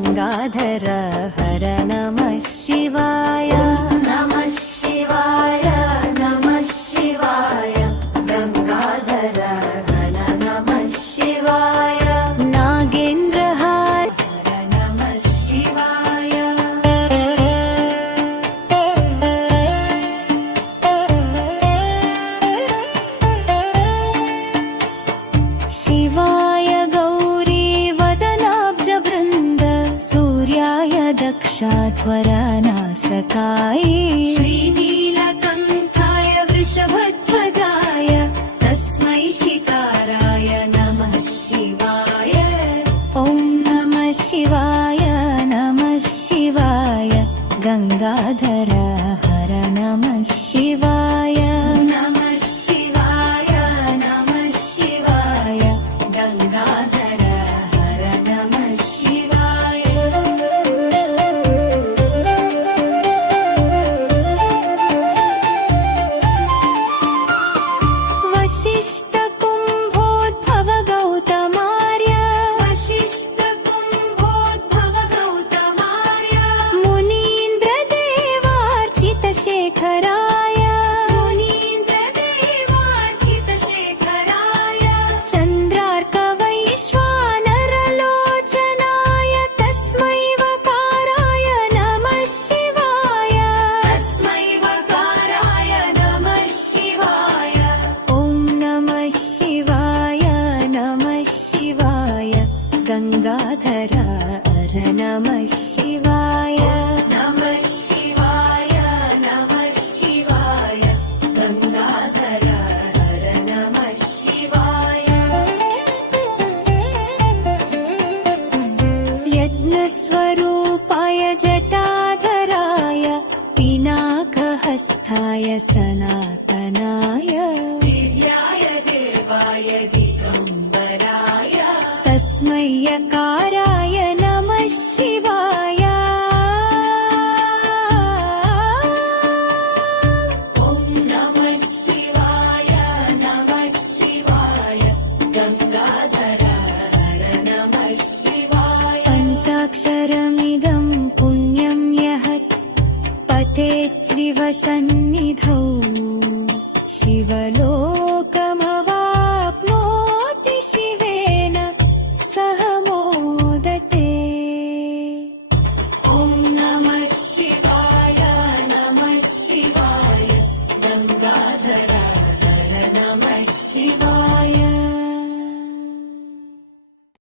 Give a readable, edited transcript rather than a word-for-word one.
गंगाधर हर नमः शिवाय नमः शिवाय नमः शिवाय गंगाधर हर नमः शिवाय नागेन्द्रहार हर नमः शिवाय शिवाय गौरी वदनाब्ज वृन्द सूर्याय दक्षाध्वरनाशकाय श्रीनीलकण्ठाय वृषभध्वजाय तस्मै शिकाराय नमः शिवाय ॐ नमः शिवाय नमः शिवाय गंगाधर हर नमः शिवाय नमः शिवाय नमः शिवाय गंगाधर हर नमः शिवाय वशिष्ठ कुंभोद्भव गौतमार्य वशिष्ठ कुंभोद्भव गौतमार्य मुनीन्द्र देवार्चित शेखराय मुनीन्द्र देवार्चित शेखराय चन्द्रार्क वैश्वानरलोचनाय तस्मै वकाराय नमः शिवाय तस्मै वकाराय नमः शिवाय ॐ नमः शिवाय नमः शिवाय गंगाधर हर नमः शिवाय नमः शिवाय नमः शिवाय गंगाधर हर नमः शिवाय यज्ञस्वरूपाय जटाधराय पिनाकहस्ताय सनातनाय दिव्याय देवाय दिगंबराय तस्मै यकाराय नमः शिवाय ॐ नमः शिवाय गंगाधर हर नमः शिवाय पञ्चाक्षरमिदं पुण्यं यः पठेच्छ्रिव सन्निधौ शिवलोकमवाप्नोति शिवेन सह मोदते ॐ नमः शिवाय गंगाधर